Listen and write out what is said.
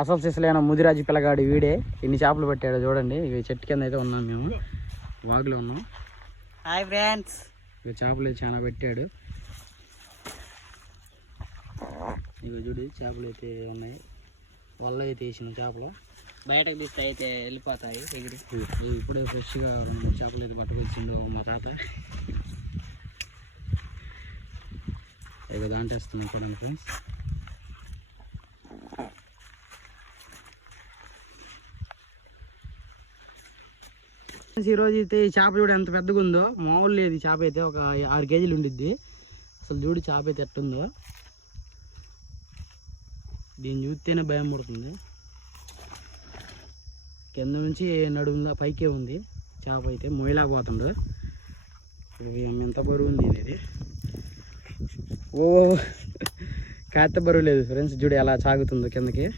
అసలు సిసలైన ముదిరాజు పిల్లగాడు వీడే ఎన్ని చేపలు పట్టాడో చూడండి. ఇవి చెట్టు కింద అయితే ఉన్నాం, మేము వాగులో ఉన్నాం. Hi friends. ఇక చేపలు చాలా పెట్టాడు. ఇక చూడు చేపలు అయితే ఉన్నాయి. వల్ల అయితే వేసిన చేపలు బయటకు తీస్తే అయితే వెళ్ళిపోతాయి ఎగిరి. ఇప్పుడే ఫ్రెష్గా చేపలు అయితే పట్టుకొచ్చిండు మా తాత. ఇక దాంట్లో వేస్తున్నాం చూడండి ఫ్రెండ్స్. ఈరోజు అయితే ఈ చేప చూడు ఎంత పెద్దగా ఉందో. మామూలు లేదు ఈ చేప అయితే, ఒక 6 కేజీలు ఉండిద్ది. అసలు చూడు చేప అయితే ఎట్టుందో, దీన్ని చూస్తేనే భయం పడుతుంది. కింద నుంచి నడుములా పైకే ఉంది చేప అయితే, మొయ్యలేకపోతుండు. ఇది ఎంత బరువు ఉంది ఇది. ఓ కాస్త బరువు లేదు ఫ్రెండ్స్, చూడు ఎలా సాగుతుందో కిందకి.